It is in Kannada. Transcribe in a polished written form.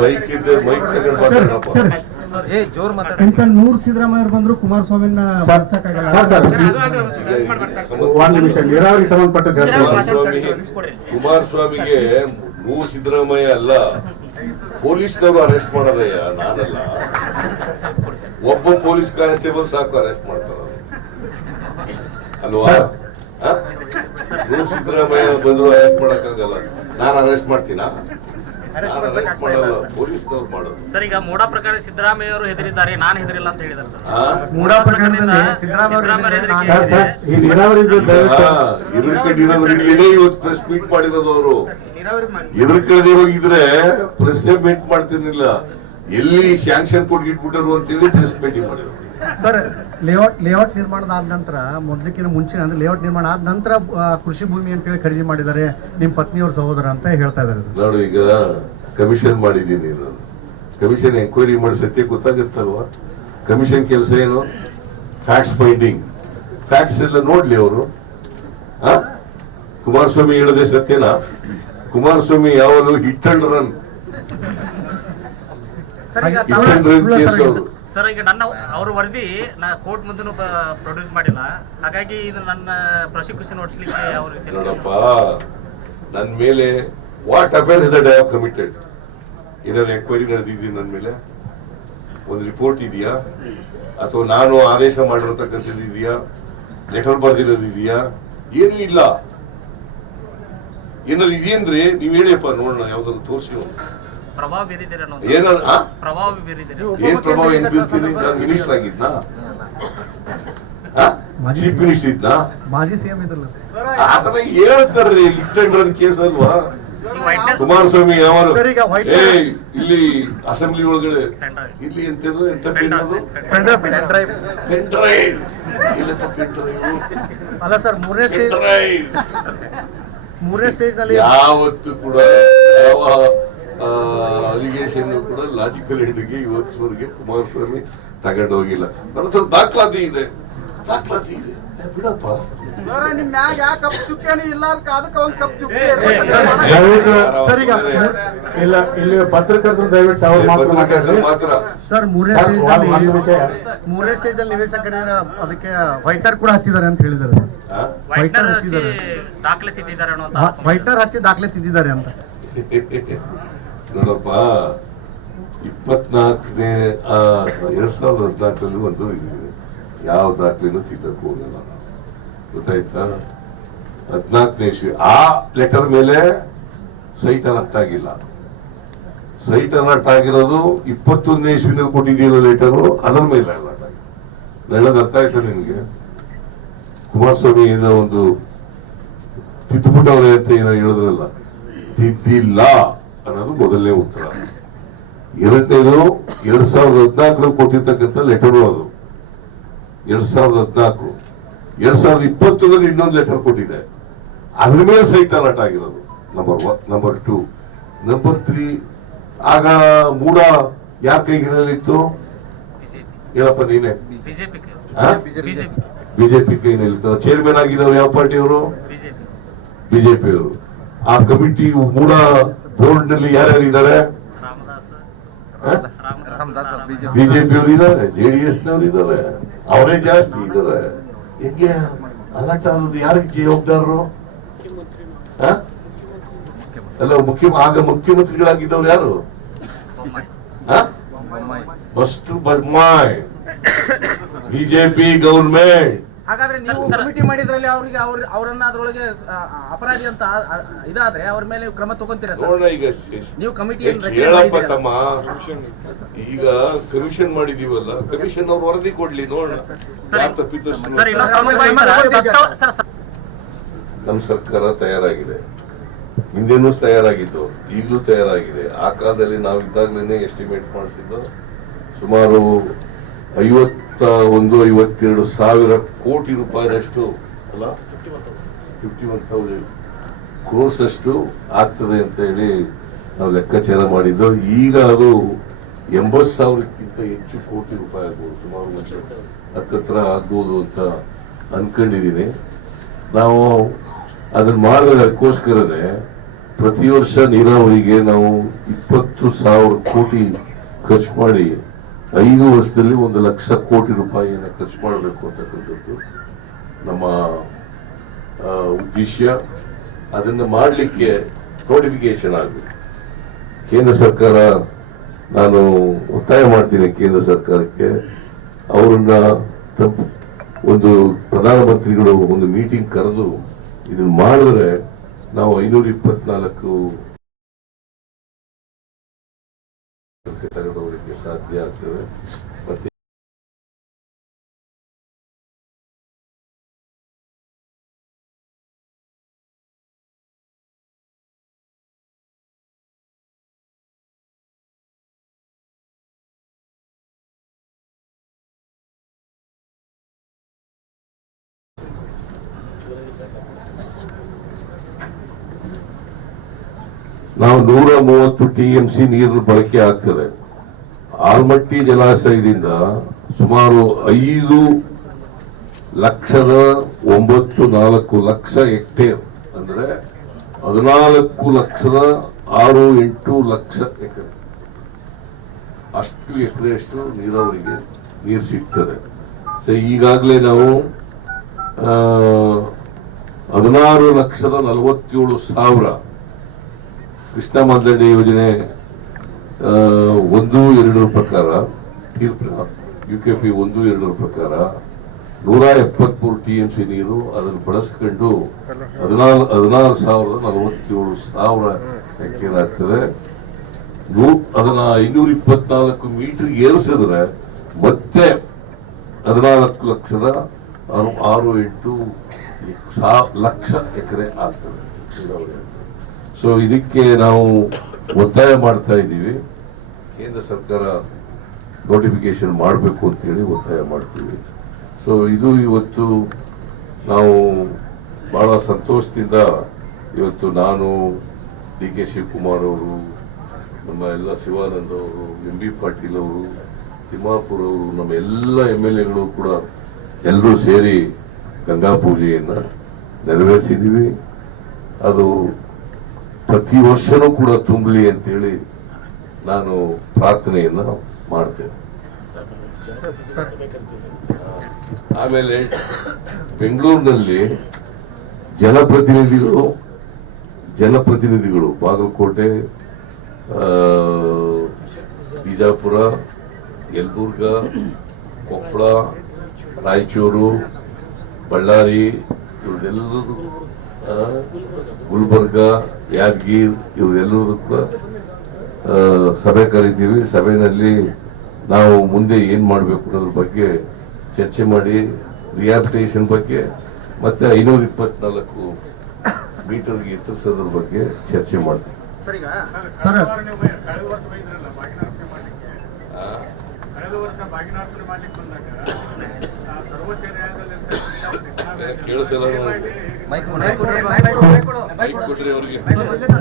ಮೈಕ್ ಇದ್ದೆ ಮೈಕ್ ತಗೊಂಡು ಮಾತಾಡಪ್ಪ. ನೂರು ಸಿದ್ದರಾಮಯ್ಯ ಬಂದ್ರು ಕುಮಾರಸ್ವಾಮಿನ ಒಂದು ನಿಮಿಷ ನೀರಾವರಿಗೆ ಸಂಬಂಧಪಟ್ಟ ಕುಮಾರಸ್ವಾಮಿಗೆ 100 ಸಿದ್ದರಾಮಯ್ಯ ಅಲ್ಲ, ಪೊಲೀಸ್ನವರು ಅರೆಸ್ಟ್ ಮಾಡೋದಯ್ಯ, ನಾನಲ್ಲ. ಒಬ್ಬ ಪೊಲೀಸ್ ಕಾನ್ಸ್ಟೇಬಲ್ ಸಾಕು ಅರೆಸ್ಟ್ ಮಾಡ್ತಾರ ಅಲ್ವಾ? 100 ಸಿದ್ದರಾಮಯ್ಯ ಬಂದ್ರು ಅರೆಸ್ಟ್ ಮಾಡಕ್ಕಾಗಲ್ಲ. ನಾನು ಅರೆಸ್ಟ್ ಮಾಡ್ತೀನಾ? ನಾನು ಅರೆಸ್ಟ್ ಮಾಡಲ್ಲ, ಪೊಲೀಸ್ನವ್ರು ಮಾಡೋದು. ಸರ್, ಈಗ ಮೂಡಾ ಪ್ರಕರಣ ಸಿದ್ದರಾಮಯ್ಯ ಅವರು ಹೆದರಿದ್ದಾರೆ, ನಾನು ಹೆದರಿಲ್ಲ ಅಂತ ಹೇಳಿದ್ದಾರೆ ಸರ್. ಮೂಡಾ ಪ್ರಕರಣದಲ್ಲಿ ಎದುರ್ಕೊಂಡಿರೋದ್ರಿಂದಲೇ ಇವತ್ತು ಪ್ರೆಸ್ ಮೀಟ್ ಮಾಡಿರೋದು. ಅವರು ಎದುರ್ಕಳದೆ ಹೋಗಿದ್ರೆ ಪ್ರೆಸ್ ಮೀಟ್ ಮಾಡ್ತಿರ್ಲಿಲ್ಲ. ಎಲ್ಲಿ ಸ್ಯಾಂಕ್ಷನ್ ಕೊಟ್ಬಿಟ್ಟರು ಅಂತೇಳಿ ಪ್ರೆಸ್ ಮೀಟಿಂಗ್ ಮಾಡಿದ್ರು. ಸರ್, ಲೇಔಟ್ ನಿರ್ಮಾಣದ ಆದ ನಂತರ, ಮೊದಲಿನ ಮುಂಚಿನ ಅಂದ್ರೆ ಲೇಔಟ್ ನಿರ್ಮಾಣ ಆದ ನಂತರ ಕೃಷಿ ಭೂಮಿ ಅಂತೇಳಿ ಖರೀದಿ ಮಾಡಿದ್ದಾರೆ ನಿಮ್ ಪತ್ನಿಯವ್ರ ಸಹೋದರ ಅಂತ ಹೇಳ್ತಾ ಇದ್ದಾರೆ. ನೋಡು, ಈಗ ಕಮಿಷನ್ ಮಾಡಿದ್ದೀನಿ ನಾನು. ಕಮಿಷನ್ ಎಂಕ್ವೈರಿ ಮಾಡಿ ಸತ್ಯ ಗೊತ್ತಾಗುತ್ತಲ್ವಾ? ಕಮಿಷನ್ ಕೆಲಸ ಏನು? Facts finding. ಫ್ಯಾಕ್ಟ್ಸ್ ಎಲ್ಲ ನೋಡ್ಲಿ ಅವರು. ಕುಮಾರಸ್ವಾಮಿ ಹೇಳದೆ ಸತ್ಯನಾ? ಕುಮಾರಸ್ವಾಮಿ ಯಾವಾಗಲೂ ಹಿಟ್ ಅಂಡ್ ರನ್ ಕೇಸ್ ಅವರು. ಸರ್, ಈಗ ನನ್ನ ಅವ್ರ ವರದಿ ನಾ ಕೋರ್ಟ್ ಮುಂದೆ ಪ್ರೊಡ್ಯೂಸ್ ಮಾಡಿಲ್ಲ, ಹಾಗಾಗಿ ಇದು ನನ್ನ ಪ್ರಾಸಿಕ್ಯೂಷನ್ ನೋಡಿಸ್ಲಿಕ್ಕೆ ಅವರು. ನೋಡಪ್ಪ, ನನ್ನ ಮೇಲೆ what offence that I have committed, ಏನಾದ್ರು ಎಂಕ್ವೈರಿ ನಡೆದಿದ್ದೀನಿ ನನ್ನ ಮೇಲೆ? ಒಂದು ರಿಪೋರ್ಟ್ ಇದೆಯಾ? ಅಥವಾ ನಾನು ಆದೇಶ ಮಾಡಿರತಕ್ಕಂಥದ್ದು ಇದೆಯಾ? ಲೆಟರ್ ಬರ್ದಿರೋದಿದೆಯಾ? ಏನೂ ಇಲ್ಲ. ಏನಾದ್ರು ಇದೆಯೇನ್ರಿ? ನೀವ್ ಹೇಳಿಯಪ್ಪ ನೋಡೋಣ, ಯಾವ್ದಾದ್ರು ತೋರಿಸಿ. ಪ್ರಭಾವ ಬೀರಿದ್ದೀರ ಪ್ರಭಾವ ಏನ್ ಪ್ರಭಾವ ಏನ್ ಬೀರ್ತೀನಿ? ನಾನು ಮಿನಿಸ್ಟರ್ ಆಗಿದ್ನಾ? ಚೀಫ್ ಮಿನಿಸ್ಟರ್ ಇದ್ನಾ? ಮಾಜಿ ಸಿಎಂ ಇದ್ರಲ್ಲ ಆತರ ಹೇಳ್ತಾರ್ರಿ. ಹಿಟ್ ಅಂಡ್ ರನ್ ಕೇಸ್ ಅಲ್ವಾ? ಕುಮಾರಸ್ವಾಮಿ ಯಾವ ಇಲ್ಲಿ ಅಸೆಂಬ್ಲಿ ಒಳಗಡೆ ಇಲ್ಲಿ ಎಂತದು ಎಂತ ಪೆನ್ ಡ್ರೈವ್ ಅಲ್ಲ ಸರ್, ಮೂರನೇ ಸ್ಟೇಜ್ ನಲ್ಲಿ ಯಾವತ್ತು ಕೂಡ ಯಾವ ಅಲಿಗೇಷನ್ ಕೂಡ ಲಾಜಿಕಲ್ ಎಂಡ್ಗೆ ಇವತ್ತುವರೆಗೆ ಕುಮಾರಸ್ವಾಮಿ ತಗೊಂಡು ಹೋಗಿಲ್ಲ. ನನ್ನ ಹತ್ರ ದಾಖಲಾತಿ ಇದೆ ಬಿಡಪ್ಪ. ನಿಮ್ ಮ್ಯಾಗ ಯಾಕೆ ಕಪ್ ಚುಕ್ಕೇನೆ ಇಲ್ಲ, ಅದಕ್ಕೆ ಒಂದ್ ಕಪ್ ಚುಕ್ಕೆ ಇಲ್ಲ. ಇಲ್ಲಿ ಪತ್ರಕರ್ತರು ದಯವಿಟ್ಟು ಅವ್ರು ಮಾತ್ರ. ಸರ್, ಮೂರನೇ ಸ್ಟೇಜ್ ಅಲ್ಲಿ ನಿವೇಶನ ಕರೆದರೆ ಅದಕ್ಕೆ ವೈಟರ್ ಕೂಡ ಹಚ್ಚಿದ್ದಾರೆ ಅಂತ ಹೇಳಿದ್ದಾರೆ. ವೈಟ್ನರ್ ಹಚ್ಚಿ ದಾಖಲೆ ತಿದ್ದಿದ್ದಾರೆ ಅಂತ. ನೋಡಪ್ಪ, 24ನೇ 2014 ಒಂದು ಇದಿದೆ. ಯಾವ ದಾಖಲೆನೂ ತಿದ್ದಕ್ಕೆ ಹೋಗಲ್ಲ ನಾವು, ಗೊತ್ತಾಯ್ತಾ? 14ನೇ ಇಸ್ವಿ ಆ ಲೆಟರ್ ಮೇಲೆ ಸೈಟ್ ಅಲರ್ಟ್ ಆಗಿಲ್ಲ. ಸೈಟ್ ಅಲರ್ಟ್ ಆಗಿರೋದು 21ನೇ ಇಸ್ವಿನಲ್ಲಿ ಕೊಟ್ಟಿದ್ದೀರೋ ಲೆಟರು, ಅದರ ಮೇಲೆ ಅಲರ್ಟ್ ಆಗಿದೆ. ಹೇಳೋದು ಅರ್ಥ ಆಯ್ತಾ ನಿನ್ಗೆ? ಕುಮಾರಸ್ವಾಮಿ ಏನೋ ಒಂದು ತಿದ್ದುಬಿಟ್ಟವ್ರೆ ಅಂತ ಏನೋ ಹೇಳಿದ್ರಲ್ಲ, ತಿದ್ದಿಲ್ಲ ಅನ್ನೋದು ಮೊದಲನೇ ಉತ್ತರ. ಎರಡನೇದು 2014 ಕೊಟ್ಟಿರ್ತಕ್ಕಂಥ ಲೆಟರು. ಅದು 2014. 2020 ಇನ್ನೊಂದು ಲೆಟರ್ ಕೊಟ್ಟಿದೆ, ಅದ್ರ ಮೇಲೆ ಸೈಟ್ ಅಲರ್ಟ್ ಆಗಿರೋದು. ನಂಬರ್ 1. ನಂಬರ್ 2. ನಂಬರ್ 3, ಆಗ ಮೂಡ ಯಾರ ಕೈಗಿರಲಿತ್ತು ಹೇಳಪ್ಪ ನೀನೆ? ಬಿಜೆಪಿ ಕೈನಲ್ಲಿತ್ತು. ಚೇರ್ಮನ್ ಆಗಿದ್ದವ್ರು ಯಾವ ಪಾರ್ಟಿಯವರು? ಬಿಜೆಪಿಯವರು. ಆ ಕಮಿಟಿ ಮೂಡ ಬೋರ್ಡ್ ನಲ್ಲಿ ಯಾರ್ಯಾರು ಇದ್ದಾರೆ? ಬಿಜೆಪಿಯವರು ಇದ್ದಾರೆ, JDS ನವರು ಇದ್ದಾರೆ, ಅವರೇ ಜಾಸ್ತಿ ಇದ್ದಾರೆ. ಹೆಂಗೆ ಅಲರ್ಟ್ ಆಗೋದು? ಯಾರಿಗೆ ಜವಾಬ್ದಾರರು? ಅಲ್ಲ, ಆಗ ಮುಖ್ಯಮಂತ್ರಿಗಳಾಗಿದ್ದವ್ರು ಯಾರು? First Bommai, BJP government. ಹಾಗಾದ್ರೆ ನೀವು ಕಮಿಟಿ ಮಾಡಿದ್ರಲ್ಲಿ ಅವ್ರಿಗೆ ಅವರನ್ನ ಅದ್ರೊಳಗೆ ಅಪರಾಧಿ ಅಂತ ಇದಾದ್ರೆ ಅವ್ರ ಮೇಲೆ ಕ್ರಮ ತಗೊಂತೀರಾ? ಈಗ ನೀವು ಕಮಿಟಿ ಹೇಳಪ್ಪ ತಮ್ಮ, ಈಗ ಕಮಿಷನ್ ಮಾಡಿದೀವಲ್ಲ, ಕಮಿಷನ್ ಅವ್ರು ವರದಿ ಕೊಡ್ಲಿ, ನೋಡೋಣ ಯಾರು ತಪ್ಪಿದ್ದಷ್ಟು. ನಮ್ಮ ಸರ್ಕಾರ ತಯಾರಾಗಿದೆ, ಹಿಂದೆನೂ ತಯಾರಾಗಿದ್ದು, ಈಗಲೂ ತಯಾರಾಗಿದೆ. ಆ ಕಾಲದಲ್ಲಿ ನಾವು ಇದ್ದಾಗಲೇ ಎಸ್ಟಿಮೇಟ್ ಮಾಡಿಸಿದ್ದು ಸುಮಾರು 51-52 ಸಾವಿರ ಕೋಟಿ ರೂಪಾಯಿನಷ್ಟು, ಅಲ್ಲ 51,000 ಕ್ರೋರ್ಸ್ ಅಷ್ಟು ಆಗ್ತದೆ ಅಂತ ಹೇಳಿ ನಾವು ಲೆಕ್ಕಾಚಾರ ಮಾಡಿದ್ದು. ಈಗ ಅದು 80,000ಕ್ಕಿಂತ ಹೆಚ್ಚು ಕೋಟಿ ರೂಪಾಯಿ ಆಗ್ಬೋದು, ಸುಮಾರು ಹತ್ತತ್ರ ಆಗ್ಬೋದು ಅಂತ ಅನ್ಕೊಂಡಿದ್ದೀನಿ. ನಾವು ಅದನ್ನ ಮಾಡಿದ್ರೆ ಅದಕ್ಕೋಸ್ಕರನೇ ಪ್ರತಿ ವರ್ಷ ನೀರಾವರಿಗೆ ನಾವು 20,000 ಕೋಟಿ ಖರ್ಚು ಮಾಡಿ 5 ವರ್ಷದಲ್ಲಿ 1,00,000 ಕೋಟಿ ರೂಪಾಯಿಯನ್ನು ಖರ್ಚು ಮಾಡಬೇಕು ಅಂತಕ್ಕಂಥದ್ದು ನಮ್ಮ ಉದ್ದೇಶ. ಅದನ್ನು ಮಾಡಲಿಕ್ಕೆ ನೋಟಿಫಿಕೇಶನ್ ಆಗಬೇಕು. ಕೇಂದ್ರ ಸರ್ಕಾರ, ನಾನು ಒತ್ತಾಯ ಮಾಡ್ತೀನಿ ಕೇಂದ್ರ ಸರ್ಕಾರಕ್ಕೆ, ಅವರನ್ನ ಒಂದು ಪ್ರಧಾನಮಂತ್ರಿಗಳು ಒಂದು ಮೀಟಿಂಗ್ ಕರೆದು ಇದನ್ನ ಮಾಡಿದ್ರೆ ನಾವು 524 ತಗೊಂಡೋಗ್ಲಿಕ್ಕೆ ಸಾಧ್ಯ ಆಗ್ತದೆ. ಮತ್ತೆ ನಾವು 130 TMC ನೀರು ಬಳಕೆ ಆಗ್ತದೆ. ಆಲ್ಮಟ್ಟಿ ಜಲಾಶಯದಿಂದ ಸುಮಾರು 5,94,00,000 ಹೆಕ್ಟೇರ್ ಅಂದ್ರೆ 14,06,8,00,000 ಎಕರೆ, ಅಷ್ಟು ಎಕರೆಯಷ್ಟು ನೀರಾವರಿಗೆ ನೀರು ಸಿಗ್ತದೆ. ಸೊ ಈಗಾಗಲೇ ನಾವು 16,47,000 ಕೃಷ್ಣ ಮಾಲ್ದಂಡೆ ಯೋಜನೆ 1-2 ಪ್ರಕಾರ, ತೀರ್ಪಿನ UKP 1-2 ಪ್ರಕಾರ 173 TMC ನೀರು ಅದನ್ನು ಬಳಸ್ಕೊಂಡು 16,47,000 ಹೆಕ್ಟೇರ್ ಆಗ್ತದೆ. ಅದನ್ನ 524 ಮೀಟರ್ ಏರಿಸಿದ್ರೆ ಮತ್ತೆ 14,06,8,00,000 ಎಕರೆ ಆಗ್ತದೆ. ಸೊ ಇದಕ್ಕೆ ನಾವು ಒತ್ತಾಯ ಮಾಡ್ತಾ ಇದ್ದೀವಿ. ಕೇಂದ್ರ ಸರ್ಕಾರ ನೋಟಿಫಿಕೇಶನ್ ಮಾಡಬೇಕು ಅಂತೇಳಿ ಒತ್ತಾಯ ಮಾಡ್ತೀವಿ. ಸೊ ಇದು ಇವತ್ತು ನಾವು ಬಹಳ ಸಂತೋಷದಿಂದ ಇವತ್ತು ನಾನು, DK ಶಿವಕುಮಾರ್ ಅವರು, ನಮ್ಮ ಎಲ್ಲ ಶಿವಾನಂದ್ ಅವರು, MB ಪಾಟೀಲ್ ಅವರು, ತಿಮ್ಮಾಪುರ್ ಅವರು, ನಮ್ಮ ಎಲ್ಲ MLAಗಳು ಕೂಡ ಎಲ್ಲರೂ ಸೇರಿ ಗಂಗಾ ಪೂಜೆಯನ್ನ ನೆರವೇರಿಸಿದ್ದೀವಿ. ಅದು ಪ್ರತಿ ವರ್ಷನೂ ಕೂಡ ತುಂಬಲಿ ಅಂತೇಳಿ ನಾನು ಪ್ರಾರ್ಥನೆಯನ್ನ ಮಾಡ್ತೇನೆ. ಆಮೇಲೆ ಬೆಂಗಳೂರಿನಲ್ಲಿ ಜನಪ್ರತಿನಿಧಿಗಳು ಬಾಗಲಕೋಟೆ, ಬಿಜಾಪುರ, ಯಲಬುರ್ಗ, ಕೊಪ್ಪಳ, ರಾಯಚೂರು, ಬಳ್ಳಾರಿ, ಇವರೆಲ್ಲರೂ ಗುಲ್ಬರ್ಗ, ಯಾದಗಿರಿ, ಇವರೆಲ್ಲರೂ ಕೂಡ ಸಭೆ ಕರಿತೀವಿ. ಸಭೆಯಲ್ಲಿ ನಾವು ಮುಂದೆ ಏನ್ ಮಾಡಬೇಕು ಅನ್ನೋದ್ರ ಬಗ್ಗೆ ಚರ್ಚೆ ಮಾಡಿ ರಿಹಾಬಿಲಿಟೇಷನ್ ಬಗ್ಗೆ ಮತ್ತೆ 524 ಮೀಟರ್ಗೆ ಎತ್ತರಿಸೋದ್ರ ಬಗ್ಗೆ ಚರ್ಚೆ ಮಾಡ್ತೀವಿ. ಸರ್, ಕಳೆದ ವರ್ಷ ಬಾಗಿನಾರ್ಪಣೆ ಮಾಡ್ಲಿಕ್ಕೆ ಬಂದಾಗ ಸರ್ವೋಚ್ಚ ನ್ಯಾಯಾಲಯದಲ್ಲಿ ಕೇಳಿಸಲ್ಲ, ಮೈಕ್ ಕೊಡ್ರಿ ಅವ್ರಿಗೆ.